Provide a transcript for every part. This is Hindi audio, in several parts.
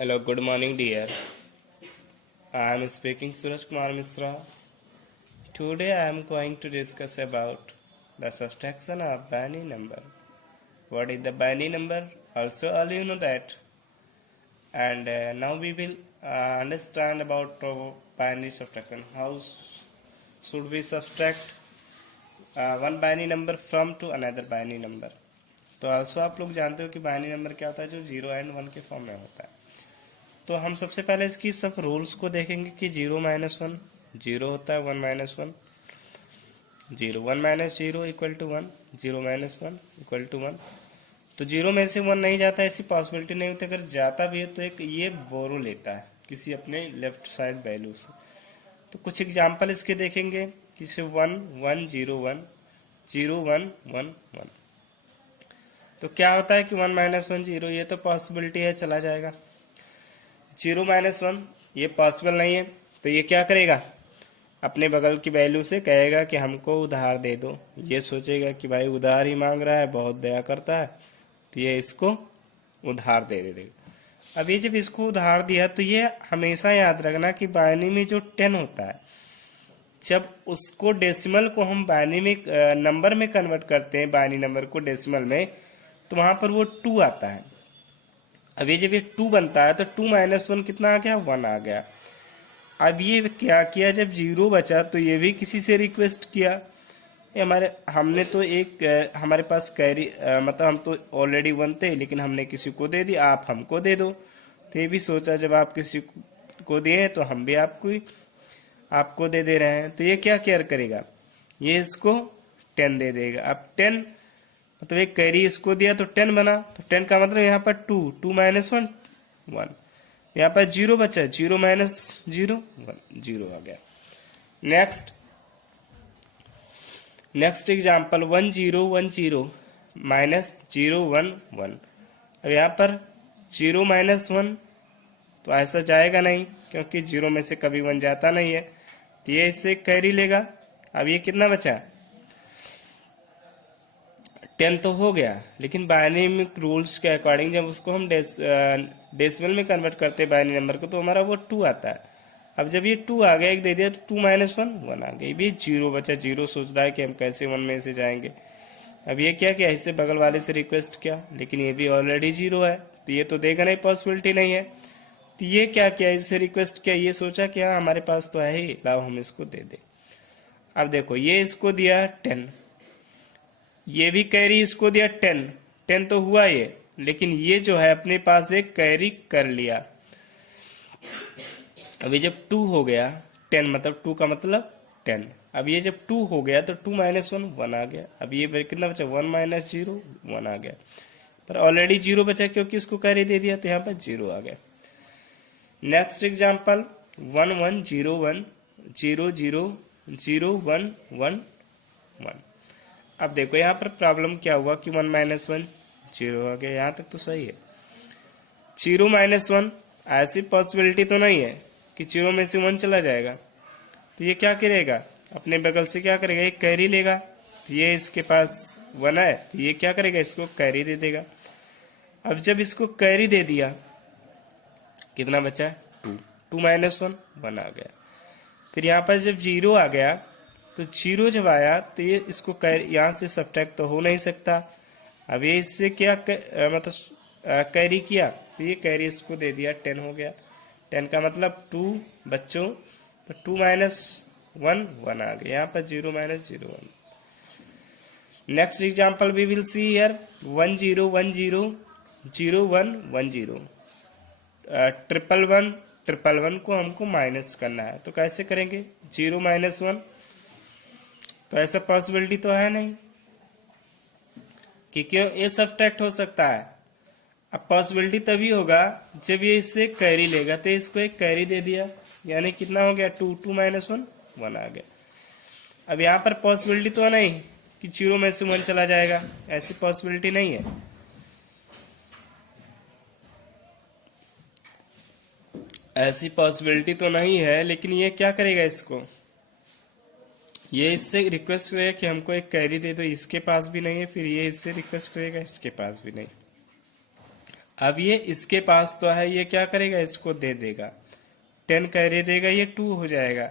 Hello, good morning, dear. I am speaking Suraj Kumar Misra. Today I am going to discuss about the subtraction of binary number. What is the binary number? Also, all you know that. And now we will understand about binary subtraction. Should we subtract one binary number from to another binary number? तो also आप लोग जानते हो कि बाइनरी नंबर क्या होता है, जो 0 एंड 1 के फॉर्म में होता है। तो हम सबसे पहले इसकी सब रूल्स को देखेंगे कि 0 माइनस 1 0 होता है, 1 minus 1 0, 1 minus 0 equal to 1, 0 minus 1 equal to 1। तो 0 में से 1 नहीं जाता, ऐसी पॉसिबिलिटी नहीं होती। अगर जाता भी है तो एक ये बोरो लेता है किसी अपने लेफ्ट साइड वैल्यू से। तो कुछ एग्जाम्पल इसके देखेंगे कि 1 1 0 1 0 1 1 1। तो क्या होता है कि 1 माइनस 1 0, ये तो पॉसिबिलिटी है, चला जाएगा। 0 माइनस 1 ये पॉसिबल नहीं है, तो ये क्या करेगा, अपने बगल की वैल्यू से कहेगा कि हमको उधार दे दो। ये सोचेगा कि भाई उधार ही मांग रहा है, बहुत दया करता है, तो ये इसको उधार दे देगा। अब ये जब इसको उधार दिया तो ये हमेशा याद रखना कि बाइनरी में जो 10 होता है, जब उसको डेसिमल को हम बाइनरी में नंबर में कन्वर्ट करते हैं, बाइनरी नंबर को डेसिमल में, तो वहां पर वो 2 आता है। अब ये जब ये 2 बनता है तो 2 माइनस 1 कितना आ गया, 1 आ गया। अब ये क्या किया, जब 0 बचा तो ये भी किसी से रिक्वेस्ट किया। हमने तो हमारे पास कैरी मतलब हम तो ऑलरेडी 1 थे, लेकिन हमने किसी को दे दिया, आप हमको दे दो। तो ये भी सोचा जब आप किसी को दिए तो हम भी आपको दे दे रहे हैं। तो ये क्या केयर करेगा, ये इसको 10 दे देगा। अब 10 मतलब एक कैरी इसको दिया तो 10 बना, तो 10 का मतलब यहाँ पर 2 माइनस 1 1। यहाँ पर 0 बचा, 0 माइनस 0 1, 0 आ गया। Next example 1 0 1 0 minus 0 1 1। अब यहाँ पर 0 माइनस 1 तो ऐसा जाएगा नहीं, क्योंकि 0 में से कभी 1 जाता नहीं है, तो ये इससे कैरी लेगा। अब ये कितना बचा, 10 तो हो गया, लेकिन बाइनरी रूल्स के अकॉर्डिंग जब उसको हम डेसिमल में कन्वर्ट करते हैं बाइनरी नंबर को, तो हमारा वो 2 आता है। अब जब ये 2 आ गया, एक दे दिया, तो 2 माइनस 1 1 आ गया। ये 0 बचा, 0 सोच रहा है कि हम कैसे 1 में से जाएंगे। अब ये क्या किया, इससे बगल वाले से रिक्वेस्ट किया, लेकिन ये भी ऑलरेडी 0 है, तो ये तो देगा नहीं, पॉसिबिलिटी नहीं है। तो ये क्या किया, इससे रिक्वेस्ट किया, ये सोचा कि हाँ हमारे पास तो है ही, लाओ हम इसको दे दे। अब देखो ये इसको दिया 10, ये भी कैरी इसको दिया 10 तो हुआ ये, लेकिन ये जो है अपने पास एक कैरी कर लिया। अभी जब 2 हो गया, 10 मतलब 2 का मतलब 10। अब ये जब 2 हो गया तो 2 माइनस 1 1 आ गया। अब ये कितना बचा, 1 माइनस 0 1 आ गया, पर ऑलरेडी 0 बचा क्योंकि इसको कैरी दे दिया, तो यहाँ पर 0 आ गया। Next example 1 1 0 1 0 0 0 1 1 1। अब देखो यहाँ पर प्रॉब्लम क्या हुआ कि 1 माइनस 1 0 आ गया, यहाँ तक तो सही है। 0 माइनस 1 ऐसी पॉसिबिलिटी तो नहीं है कि 0 में से 1 चला जाएगा, तो ये क्या करेगा, अपने बगल से क्या करेगा, एक कैरी लेगा। तो ये इसके पास 1 है, तो ये क्या करेगा, इसको कैरी दे देगा। अब जब इसको कैरी दे दिया, कितना बचा, 2 माइनस 1 1 आ गया। फिर यहाँ पर जब 0 आ गया, तो 0 जब आया तो ये इसको यहाँ से सब्ट्रैक्ट तो हो नहीं सकता। अब ये इससे क्या मतलब कैरी किया, तो ये कैरी इसको दे दिया, 10 हो गया। 10 का मतलब 2 बच्चों, तो 2 माइनस 1 1 आ गया, यहाँ पर 0 minus 0 1। Next example we will see here 1 0 1 0 0 1 1 0। 1 को हमको माइनस करना है, तो कैसे करेंगे, 0 माइनस 1, तो ऐसा पॉसिबिलिटी तो है नहीं कि क्यों ये सब्ट्रैक्ट हो सकता है। अब पॉसिबिलिटी तभी होगा जब ये इससे कैरी लेगा, तो इसको एक कैरी दे दिया, यानी कितना हो गया, 2 माइनस 1 1 आ गया। अब यहाँ पर पॉसिबिलिटी तो नहीं कि 0 में से 1 चला जाएगा, ऐसी पॉसिबिलिटी नहीं है। ऐसी पॉसिबिलिटी तो नहीं है, लेकिन ये क्या करेगा, इसको ये इससे रिक्वेस्ट करेगा कि हमको एक कैरी दे दो, इसके पास भी नहीं है, फिर ये इससे रिक्वेस्ट करेगा, इसके पास भी नहीं। अब ये इसके पास तो है, ये क्या करेगा, इसको दे देगा, 10 कैरी देगा, ये 2 हो जाएगा।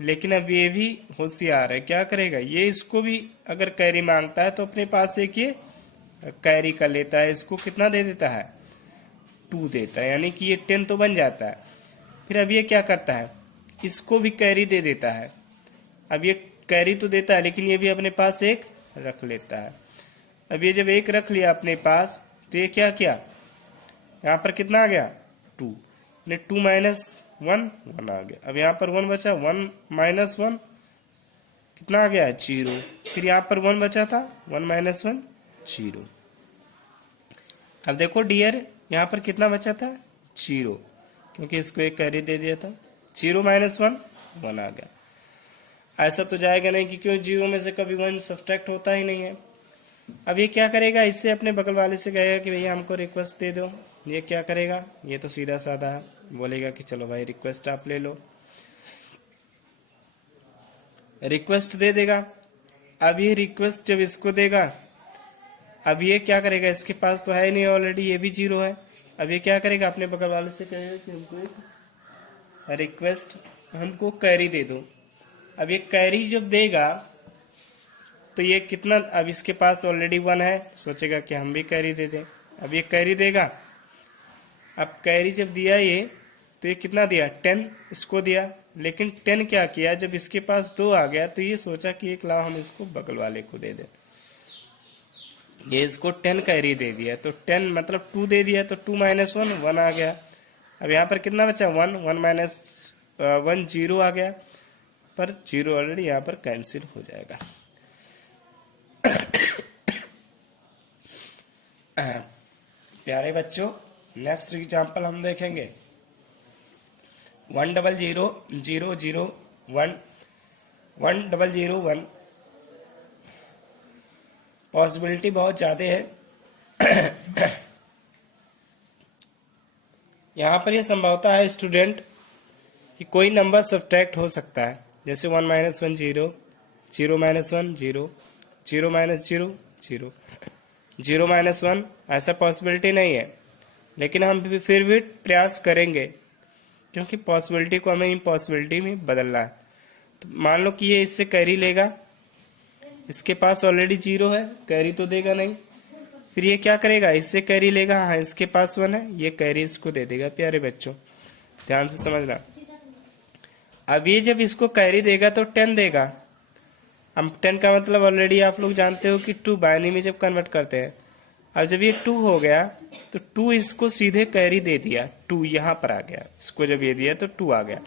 लेकिन अब ये भी होशियार है, क्या करेगा, ये इसको भी अगर कैरी मांगता है तो अपने पास एक ये कैरी का लेता है, इसको कितना दे देता है, 2 देता है, यानी कि ये 10 तो बन जाता है। फिर अब ये क्या करता है, इसको भी कैरी दे देता है। अब ये कैरी तो देता है लेकिन ये भी अपने पास एक रख लेता है। अब ये जब एक रख लिया अपने पास तो ये क्या किया, यहाँ पर कितना आ गया, 2, 2 माइनस 1 1 आ गया। अब यहाँ पर 1 बचा, 1 माइनस 1 कितना आ गया, 0। फिर यहाँ पर 1 बचा था, 1 माइनस 1 0। अब देखो डियर, यहाँ पर कितना बचा था, 0, क्योंकि इसको एक कैरी दे दिया था। 0 माइनस 1 1 आ गया। ऐसा तो जाएगा नहीं कि क्यों 0 में से कभी 1 सब्ट्रैक्ट होता ही नहीं है। अब ये क्या करेगा, इससे अपने बगल वाले से कहेगा कि भैया हमको रिक्वेस्ट दे दो। ये क्या करेगा, ये तो सीधा साधा है, बोलेगा कि चलो भाई रिक्वेस्ट आप ले लो, रिक्वेस्ट दे देगा। अब ये रिक्वेस्ट जब इसको देगा, अब ये क्या करेगा, इसके पास तो है नहीं ऑलरेडी, ये भी 0 है। अब ये क्या करेगा, अपने बगल वाले से कहेगा कि हमको एक रिक्वेस्ट, हमको कैरी दे दो। अब ये कैरी जब देगा तो ये कितना, अब इसके पास ऑलरेडी 1 है, सोचेगा कि हम भी कैरी दे दें। अब ये कैरी देगा, अब कैरी जब दिया ये, तो ये कितना दिया, 10 इसको दिया। लेकिन 10 क्या किया, जब इसके पास 2 आ गया तो ये सोचा कि एक लाओ हम इसको बगल वाले को दे दें। ये इसको 10 कैरी दे दिया, तो 10 मतलब 2 दे दिया, तो 2 माइनस 1 1 आ गया। अब यहाँ पर कितना बचा, 1 1 माइनस 1 0 आ गया, पर 0 ऑलरेडी यहाँ पर कैंसिल हो जाएगा। प्यारे बच्चों, नेक्स्ट एग्जांपल हम देखेंगे 1 0 0 0 0 1 1 0 0 1। पॉसिबिलिटी बहुत ज्यादा है। यहाँ पर यह संभवता है स्टूडेंट कि कोई नंबर सब्ट्रैक्ट हो सकता है, जैसे 1 माइनस 1 0, 0 माइनस 1 0, 0 माइनस 0 0, 0 माइनस 1, ऐसा पॉसिबिलिटी नहीं है। लेकिन हम फिर भी प्रयास करेंगे, क्योंकि पॉसिबिलिटी को हमें इम्पॉसिबिलिटी में बदलना है। तो मान लो कि ये इससे कैरी लेगा, इसके पास ऑलरेडी 0 है, कैरी तो देगा नहीं। फिर ये क्या करेगा, इससे कैरी लेगा, हाँ इसके पास 1 है, ये कैरी इसको दे देगा। प्यारे बच्चों ध्यान से समझना, अब ये जब इसको कैरी देगा तो 10 देगा। अब 10 का मतलब ऑलरेडी आप लोग जानते हो कि 2 बाइनरी में जब कन्वर्ट करते हैं। अब जब ये 2 हो गया तो 2 इसको सीधे कैरी दे दिया, 2 यहाँ पर आ गया, इसको जब ये दिया तो 2 आ गया।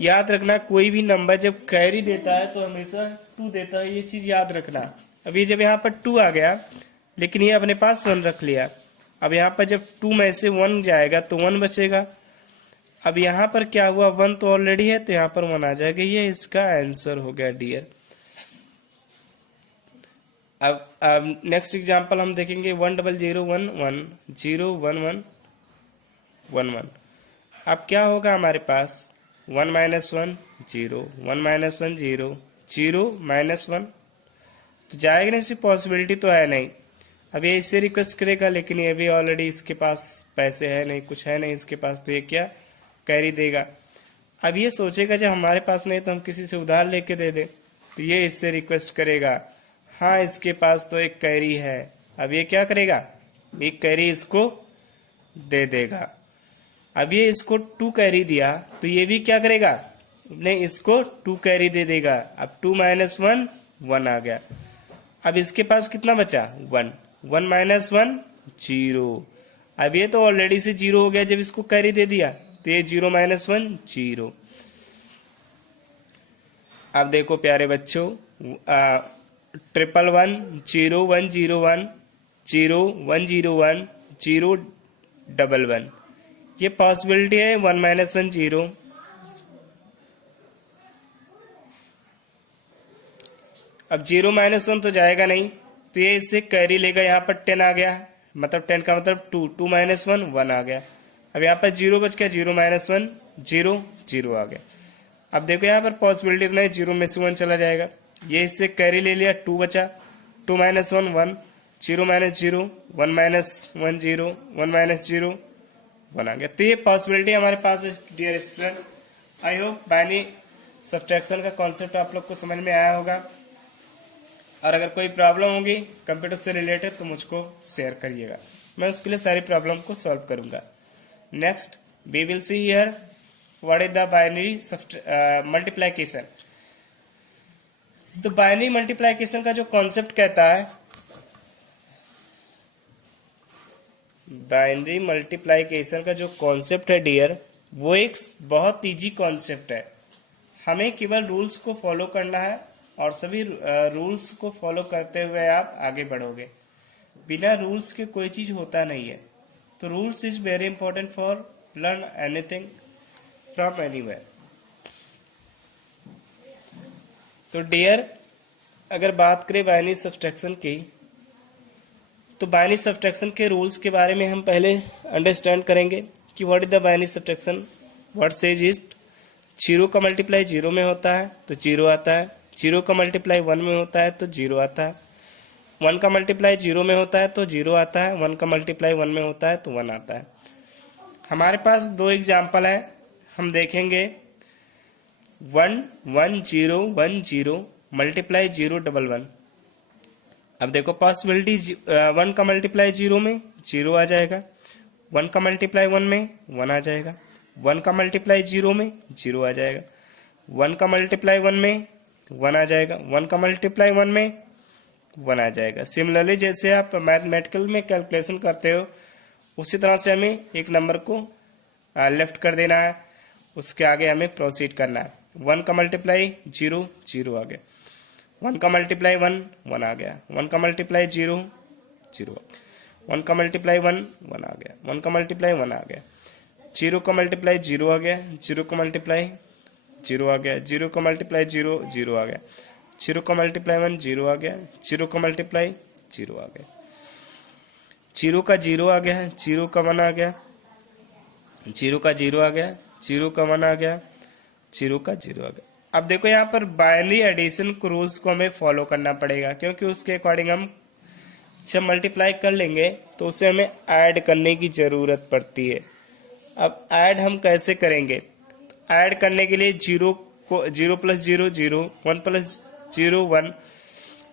याद रखना, कोई भी नंबर जब कैरी देता है तो हमेशा 2 देता है, ये चीज याद रखना। अब ये जब यहाँ पर 2 आ गया, लेकिन ये अपने पास 1 रख लिया। अब यहाँ पर जब 2 में से 1 जाएगा तो 1 बचेगा। अब यहाँ पर क्या हुआ, 1 तो ऑलरेडी है तो यहाँ पर 1 आ जाएगा, ये इसका आंसर हो गया डियर। अब नेक्स्ट एग्जांपल हम देखेंगे 1 0 0 1 1 0 1 1 1 1। अब क्या होगा हमारे पास, 1 माइनस 1 0, 1 माइनस 1 0, 0 माइनस 1, तो जाएगा नहीं, इसकी पॉसिबिलिटी तो है नहीं। अब ये इससे रिक्वेस्ट करेगा, लेकिन ये भी ऑलरेडी इसके पास पैसे है नहीं, कुछ है नहीं इसके पास, तो ये क्या कैरी देगा। अब ये सोचेगा जब हमारे पास नहीं तो हम किसी से उधार लेके दे दे, तो ये इससे रिक्वेस्ट करेगा, हाँ इसके पास तो एक कैरी है। अब ये क्या करेगा, एक कैरी इसको दे देगा। अब ये इसको 2 कैरी दिया तो ये भी क्या करेगा, नहीं इसको 2 कैरी दे देगा। अब 2 माइनस 1 1 आ गया। अब इसके पास कितना बचा, 1, 1 माइनस 1 0। अब ये तो ऑलरेडी से 0 हो गया जब इसको कैरी दे दिया, तो ये 0 माइनस 1 0। अब देखो प्यारे बच्चों, 1 1 0 1 0 1 0 1 0 1 0 1 1, ये पॉसिबिलिटी है 1 माइनस 1 0। अब 0 माइनस 1 तो जाएगा नहीं, तो ये इससे कैरी लेगा, यहाँ पर 10 आ गया, मतलब 10 का मतलब 2, 2 माइनस 1 1 आ गया। अब यहाँ पर 0 बच गया, 0 माइनस 1 0 0 आ गया। अब देखो यहाँ पर पॉसिबिलिटी तो नहीं, 0 में से 1 चला जाएगा, ये इससे कैरी ले लिया, 2 बचा, 2 minus 1 1, zero minus zero, 1 minus 1 zero, 1 minus zero 1 आ गया। तो ये पॉसिबिलिटी हमारे पास है dear student. I hope binary subtraction का कॉन्सेप्ट आप लोग को समझ में आया होगा, और अगर कोई प्रॉब्लम होगी कंप्यूटर से रिलेटेड तो मुझको शेयर करिएगा, मैं उसके लिए सारी प्रॉब्लम को सॉल्व करूंगा। Next we will see here what is the binary multiplication. तो बाइनरी मल्टीप्लिकेशन का जो कॉन्सेप्ट कहता है, बाइनरी मल्टीप्लिकेशन का जो कॉन्सेप्ट है डियर, वो एक बहुत इजी कॉन्सेप्ट है। हमें केवल रूल्स को फॉलो करना है और सभी रूल्स को फॉलो करते हुए आप आगे बढ़ोगे। बिना रूल्स के कोई चीज होता नहीं है। तो rules is very important for learn anything from anywhere. तो डियर अगर बात करें बाइनरी सब्सट्रैक्शन की, तो बाइनरी सब्सट्रैक्शन के रूल्स के बारे में हम पहले अंडरस्टैंड करेंगे कि what is the binary subtraction. What says is zero का मल्टीप्लाई जीरो में होता है तो जीरो आता है, जीरो का मल्टीप्लाई 1 में होता है तो जीरो आता है, 1 का मल्टीप्लाई जीरो में होता है तो जीरो आता है, 1 का मल्टीप्लाई 1 में होता है तो 1 आता है। हमारे पास दो एग्जाम्पल है, हम देखेंगे 1 1 0 1 0 मल्टीप्लाई 0 1 1। अब देखो पॉसिबिलिटी 1 का मल्टीप्लाई 0 में 0 आ जाएगा, 1 का मल्टीप्लाई 1 में 1 आ जाएगा, 1 का मल्टीप्लाई 0 में 0 आ जाएगा, 1 का मल्टीप्लाई 1 में 1 आ जाएगा, 1 का मल्टीप्लाई 1 में 1 आ जाएगा। सिमिलरली जैसे आप मैथमेटिकल में कैलकुलेशन करते हो उसी तरह से हमें एक नंबर को लेफ्ट कर देना है, उसके आगे हमें प्रोसीड करना है। 1 का मल्टीप्लाई 0 0 आ गया, 1 का मल्टीप्लाई 1 1 आ गया, 1 का मल्टीप्लाई 0 0, 1 का मल्टीप्लाई 1 1 आ गया, 1 का मल्टीप्लाई 1 आ गया, 0 का मल्टीप्लाई 0 आ गया, 0 का मल्टीप्लाई 0 आ गया, 0 का मल्टीप्लाई 0 0 आ गया, 0 का मल्टीप्लाई 1 0 आ गया, 0 का मल्टीप्लाई 0 आ गया, 0 का 0 आ गया, 0 का 1 आ गया, 0 का 0 आ गया, 0 का 1 आ गया, 0 का 0 आ गया। अब देखो यहाँ पर बाइनरी एडिशन को रूल्स को हमें फॉलो करना पड़ेगा, क्योंकि उसके अकॉर्डिंग हम जब मल्टीप्लाई कर लेंगे तो उसे हमें ऐड करने की जरूरत पड़ती है। अब ऐड हम कैसे करेंगे? ऐड करने के लिए 0 प्लस 0 0, 1 प्लस 0 1।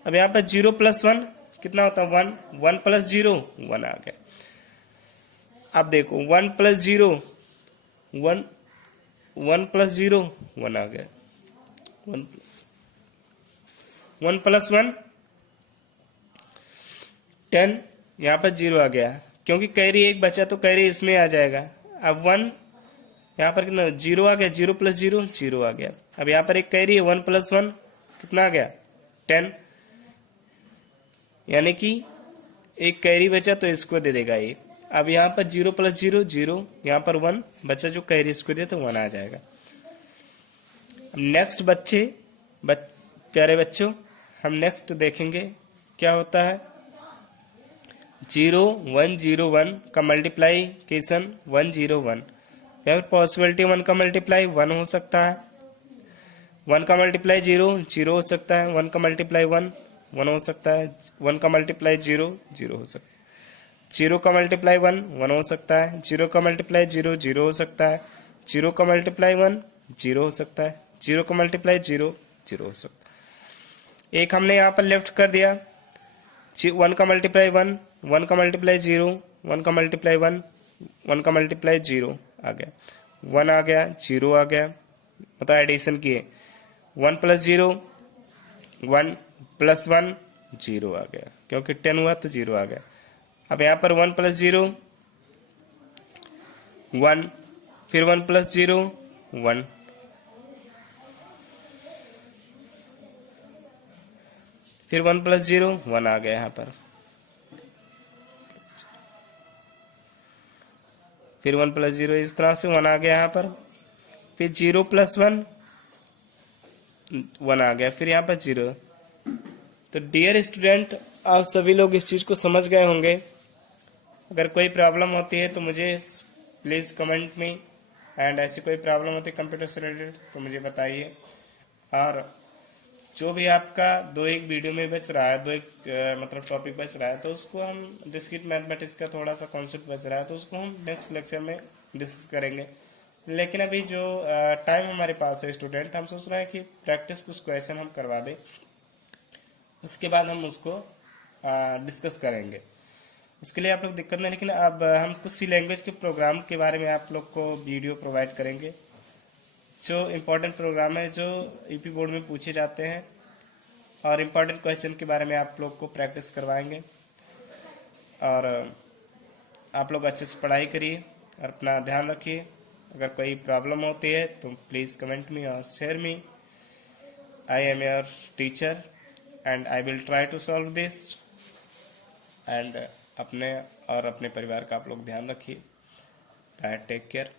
अब यहाँ पर 0 प्लस 1 कितना होता है 1, 1 प्लस 0 1 आ गया। अब देखो 1 प्लस 0 1, 1 प्लस 0 1 आ गया, 1 प्लस 1 10, यहाँ पर 0 आ गया, क्योंकि कैरी एक बचा तो कैरी इसमें आ जाएगा। अब 1 यहाँ पर कितना 0 आ गया, 0 प्लस 0 0 आ गया। अब यहाँ पर एक कैरी है 1 प्लस 1 कितना आ गया 10, यानी कि एक कैरी बचा तो इसको दे देगा ये। अब यहाँ पर 0 प्लस 0 0, यहाँ पर 1 बचा जो कैरी इसको दे तो 1 आ जाएगा। नेक्स्ट प्यारे बच्चों हम नेक्स्ट देखेंगे क्या होता है। 0 1 0 1 का मल्टीप्लाइकेशन 1 0 1। यहाँ पर पॉसिबिलिटी 1 का मल्टीप्लाई 1 हो सकता है, 1 का मल्टीप्लाई 0 0 हो सकता है, 1 का मल्टीप्लाई 1 1 हो सकता है, 1 का मल्टीप्लाई 0 0 हो सकता है, 0 का मल्टीप्लाई 1 1 हो सकता है, 0 का मल्टीप्लाई 0 0 हो सकता है, 0 का मल्टीप्लाई 1 0 हो सकता है, 0 का मल्टीप्लाई 0 0 हो सकता है। एक हमने यहाँ पर लेफ्ट कर दिया, 1 का मल्टीप्लाई 1 1 का मल्टीप्लाई 0 1 का मल्टीप्लाई 1 1 का मल्टीप्लाई 0 आ गया, 1 आ गया 0 आ गया, मतलब एडिशन किए 1 प्लस 0 1 प्लस 1 0 आ गया, क्योंकि 10 हुआ तो 0 आ गया। अब यहाँ पर 1 प्लस 0 1, फिर 1 प्लस 0 1, फिर 1 प्लस 0 1 आ गया यहाँ पर, फिर 1 प्लस 0 इस तरह से 1 आ गया यहाँ पर, फिर 0 प्लस 1 1 आ गया, फिर यहाँ पर 0। तो डियर स्टूडेंट आप सभी लोग इस चीज को समझ गए होंगे। अगर कोई प्रॉब्लम होती है तो मुझे प्लीज कमेंट में, एंड ऐसी कोई प्रॉब्लम होती है कंप्यूटर से रिलेटेड तो मुझे बताइए। और जो भी आपका दो एक वीडियो में बच रहा है, दो एक मतलब टॉपिक बच रहा है, तो उसको हम डिस्क्रीट मैथमेटिक्स का थोड़ा सा कॉन्सेप्ट बच रहा है, तो उसको हम नेक्स्ट लेक्चर में डिस्कस करेंगे। लेकिन अभी जो टाइम हमारे पास है स्टूडेंट, हम सोच रहे हैं कि प्रैक्टिस कुछ क्वेश्चन हम करवा दें, उसके बाद हम उसको डिस्कस करेंगे। उसके लिए आप लोग दिक्कत नहीं, लेकिन अब हम कुछ सी लैंग्वेज के प्रोग्राम के बारे में आप लोग को वीडियो प्रोवाइड करेंगे, जो इम्पोर्टेंट प्रोग्राम है जो यूपी बोर्ड में पूछे जाते हैं, और इम्पोर्टेंट क्वेश्चन के बारे में आप लोग को प्रैक्टिस करवाएंगे। और आप लोग अच्छे से पढ़ाई करिए और अपना ध्यान रखिए। अगर कोई प्रॉब्लम होती है तो प्लीज़ कमेंट मी और share me. I am your teacher and I will try to solve this. And अपने और अपने परिवार का आप लोग ध्यान रखिए। Bye, take care.